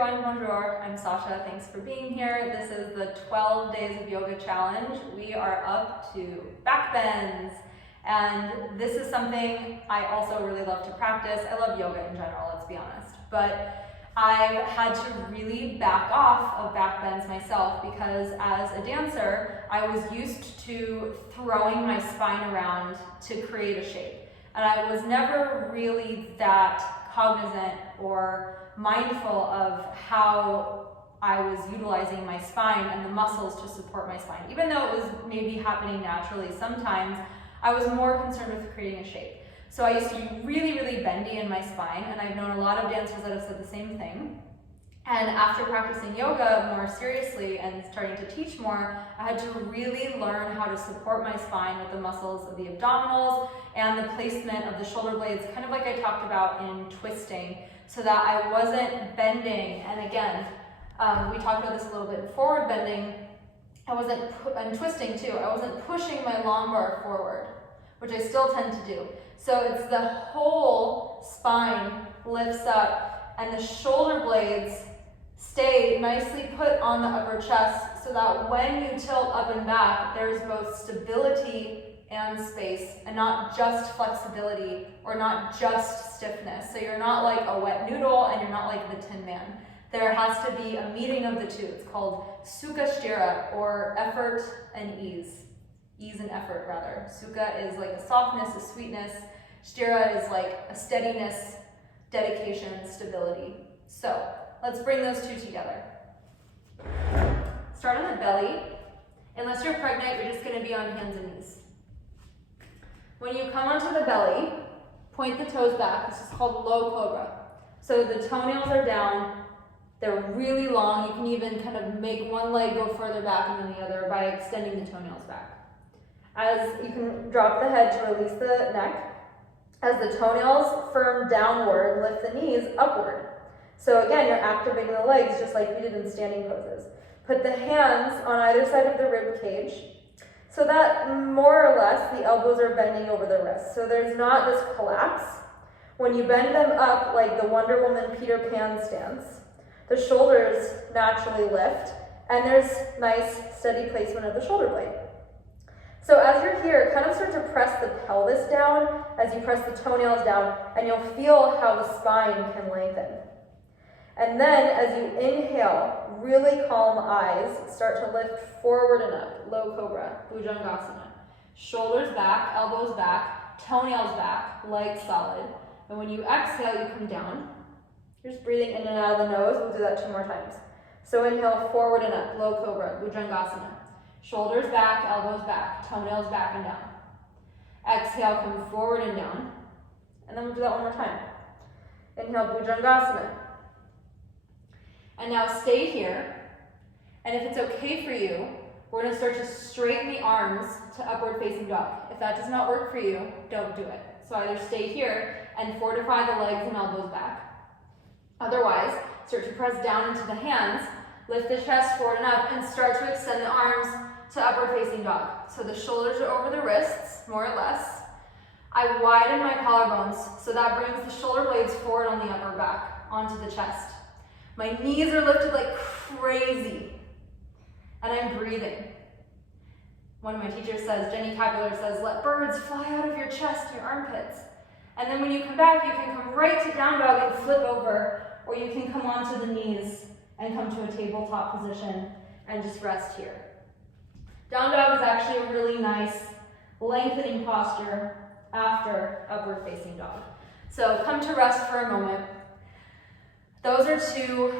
everyone, bonjour, I'm Sasha, thanks for being here. This is the 12 days of yoga challenge. We are up to back bends, and this is something I also really love to practice. I love yoga in general, let's be honest, but I've had to really back off of back bends myself because as a dancer, I was used to throwing my spine around to create a shape. And I was never really that cognizant or mindful of how I was utilizing my spine and the muscles to support my spine. Even though it was maybe happening naturally sometimes, I was more concerned with creating a shape. So I used to be really, really bendy in my spine, and I've known a lot of dancers that have said the same thing. And after practicing yoga more seriously and starting to teach more, I had to really learn how to support my spine with the muscles of the abdominals and the placement of the shoulder blades, kind of like I talked about in twisting, so that I wasn't bending. And again, we talked about this a little bit in forward bending. And twisting too, I wasn't pushing my lumbar forward, which I still tend to do. So it's the whole spine lifts up and the shoulder blades stay nicely put on the upper chest so that when you tilt up and back, there's both stability and space and not just flexibility or not just stiffness. So you're not like a wet noodle and you're not like the Tin Man. There has to be a meeting of the two. It's called sukha sthira, or effort and ease. Ease and effort, rather. Sukha is like a softness, a sweetness. Sthira is like a steadiness, dedication, stability. So let's bring those two together. Start on the belly. Unless you're pregnant, you're just going to be on hands and knees. When you come onto the belly, point the toes back. This is called low cobra. So the toenails are down. They're really long. You can even kind of make one leg go further back and then the other by extending the toenails back. As you can drop the head to release the neck. As the toenails firm downward, lift the knees upward. So again, you're activating the legs just like we did in standing poses. Put the hands on either side of the rib cage so that more or less the elbows are bending over the wrists. So there's not this collapse. When you bend them up like the Wonder Woman Peter Pan stance, the shoulders naturally lift and there's nice steady placement of the shoulder blade. So as you're here, kind of start to press the pelvis down as you press the toenails down, and you'll feel how the spine can lengthen. And then as you inhale, really calm eyes, start to lift forward and up, low cobra, bhujangasana. Shoulders back, elbows back, toenails back, legs solid. And when you exhale, you come down. You're just breathing in and out of the nose. We'll do that 2 more times. So inhale, forward and up, low cobra, bhujangasana. Shoulders back, elbows back, toenails back and down. Exhale, come forward and down. And then we'll do that 1 more time. Inhale, bhujangasana. And now stay here. And if it's okay for you, we're going to start to straighten the arms to upward facing dog. If that does not work for you, don't do it. So either stay here and fortify the legs and elbows back. Otherwise, start to press down into the hands, lift the chest forward and up, and start to extend the arms to upward facing dog. So the shoulders are over the wrists, more or less. I widen my collarbones, so that brings the shoulder blades forward on the upper back, onto the chest. My knees are lifted like crazy, and I'm breathing. One of my teachers says, Jenny Capular says, let birds fly out of your chest, your armpits. And then when you come back, you can come right to down dog and flip over, or you can come onto the knees and come to a tabletop position and just rest here. Down dog is actually a really nice lengthening posture after upward facing dog. So come to rest for a moment. Those are 2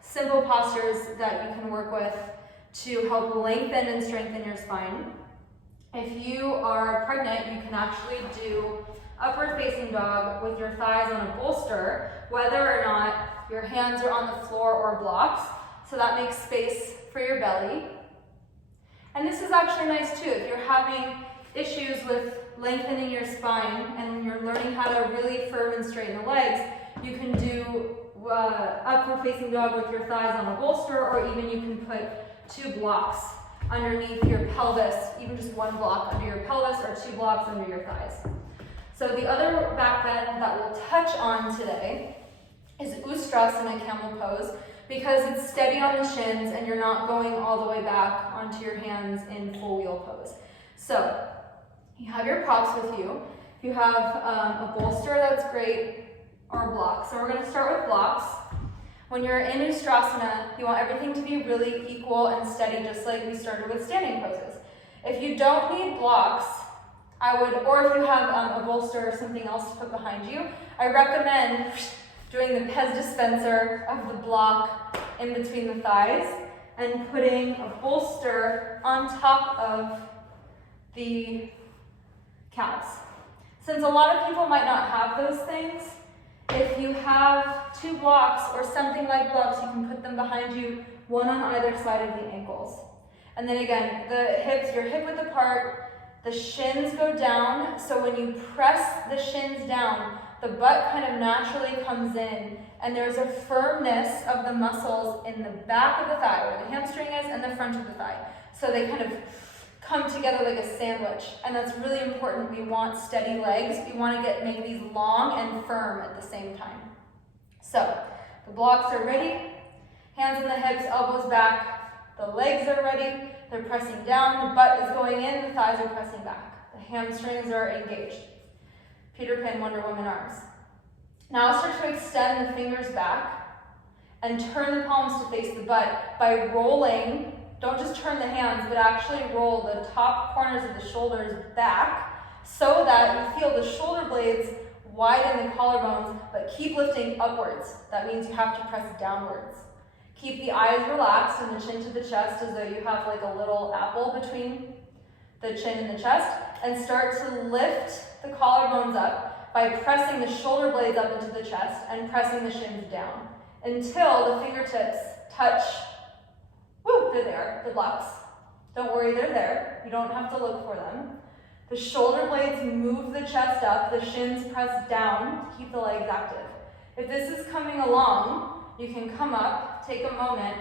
simple postures that you can work with to help lengthen and strengthen your spine. If you are pregnant, you can actually do upward facing dog with your thighs on a bolster, whether or not your hands are on the floor or blocks. So that makes space for your belly. And this is actually nice too. If you're having issues with lengthening your spine and you're learning how to really firm and straighten the legs, you can do upward facing dog with your thighs on a bolster, or even you can put 2 blocks underneath your pelvis, even just 1 block under your pelvis or 2 blocks under your thighs. So the other back bend that we'll touch on today is Ustrasana, camel pose, because it's steady on the shins and you're not going all the way back onto your hands in full wheel pose. So you have your props with you. If you have a bolster, that's great, or blocks. So we're going to start with blocks. When you're in Ustrasana, you want everything to be really equal and steady, just like we started with standing poses. If you don't need blocks, or if you have a bolster or something else to put behind you, I recommend doing the Pez dispenser of the block in between the thighs and putting a bolster on top of the calves. Since a lot of people might not have those things, if you have 2 blocks or something like blocks, you can put them behind you, one on either side of the ankles. And then again, the hips, your hip width apart, the shins go down, so when you press the shins down, the butt kind of naturally comes in, and there's a firmness of the muscles in the back of the thigh, where the hamstring is, and the front of the thigh. So they kind of come together like a sandwich, and that's really important. We want steady legs. We want to make these long and firm at the same time. So the blocks are ready, hands in the hips, elbows back, the legs are ready, they're pressing down, the butt is going in, the thighs are pressing back, the hamstrings are engaged. Peter Pan, Wonder Woman arms. Now start to extend the fingers back and turn the palms to face the butt by rolling. Don't just turn the hands, but actually roll the top corners of the shoulders back so that you feel the shoulder blades widen the collarbones, but keep lifting upwards. That means you have to press downwards. Keep the eyes relaxed and the chin to the chest as though you have like a little apple between the chin and the chest, and start to lift the collarbones up by pressing the shoulder blades up into the chest and pressing the shins down until the fingertips touch. Woo, they're there, the blocks. Don't worry, they're there. You don't have to look for them. The shoulder blades move the chest up, the shins press down to keep the legs active. If this is coming along, you can come up, take a moment,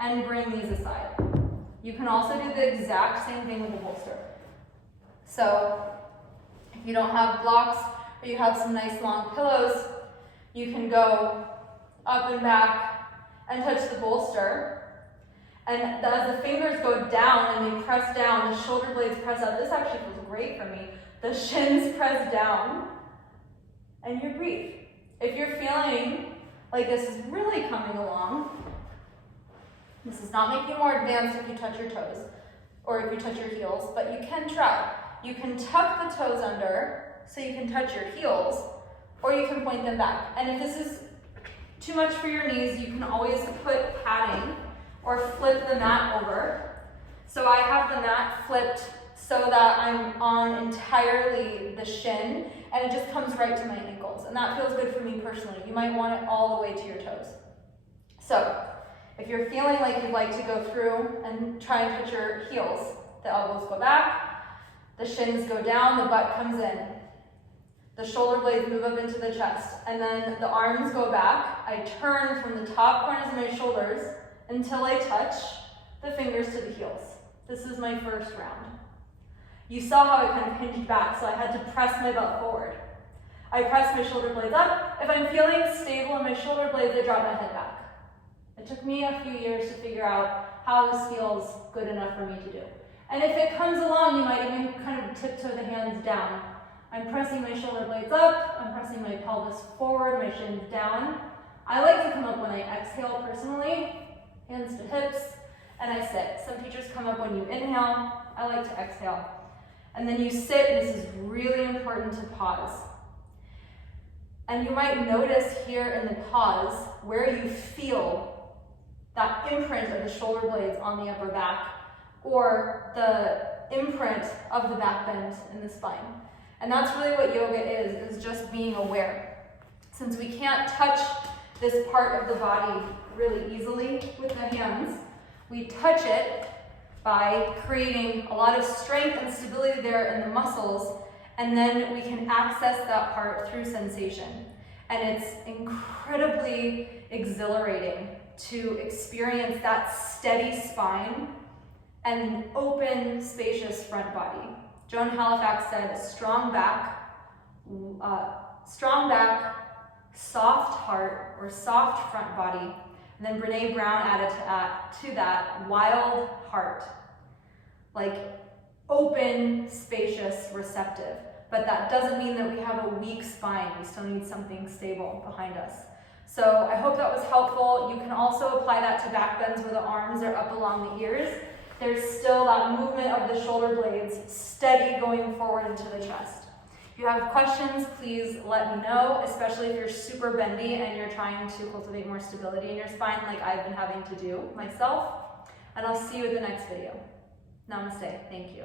and bring these aside. You can also do the exact same thing with the bolster. So if you don't have blocks or you have some nice long pillows, you can go up and back and touch the bolster. And as the fingers go down and they press down, the shoulder blades press up. This actually feels great for me. The shins press down and you breathe. If you're feeling like this is really coming along, this is not making more advanced if you touch your toes or if you touch your heels, but you can try. You can tuck the toes under so you can touch your heels, or you can point them back. And if this is too much for your knees, you can always put padding or flip the mat over. So I have the mat flipped so that I'm on entirely the shin and it just comes right to my ankles. And that feels good for me personally. You might want it all the way to your toes. So if you're feeling like you'd like to go through and try and touch your heels, the elbows go back, the shins go down, the butt comes in. The shoulder blades move up into the chest, and then the arms go back. I turn from the top corners of my shoulders until I touch the fingers to the heels. This is my first round. You saw how I kind of hinged back, so I had to press my butt forward. I press my shoulder blades up. If I'm feeling stable in my shoulder blades, I drop my head back. It took me a few years to figure out how this feels good enough for me to do. And if it comes along, you might even kind of tiptoe the hands down. I'm pressing my shoulder blades up, I'm pressing my pelvis forward, my shins down. I like to come up when I exhale personally, hands to hips, and I sit. Some teachers come up when you inhale, I like to exhale. And then you sit, and this is really important to pause. And you might notice here in the pause where you feel that imprint of the shoulder blades on the upper back, or the imprint of the back bend in the spine. And that's really what yoga is just being aware. Since we can't touch this part of the body really easily with the hands, we touch it by creating a lot of strength and stability there in the muscles, and then we can access that part through sensation. And it's incredibly exhilarating to experience that steady spine and open, spacious front body. Joan Halifax said, strong back, soft heart, or soft front body. And then Brené Brown added to that wild heart, like open, spacious, receptive. But that doesn't mean that we have a weak spine. We still need something stable behind us. So I hope that was helpful. You can also apply that to back bends where the arms are up along the ears. There's still that movement of the shoulder blades steady going forward into the chest. If you have questions, please let me know, especially if you're super bendy and you're trying to cultivate more stability in your spine like I've been having to do myself. And I'll see you in the next video. Namaste. Thank you.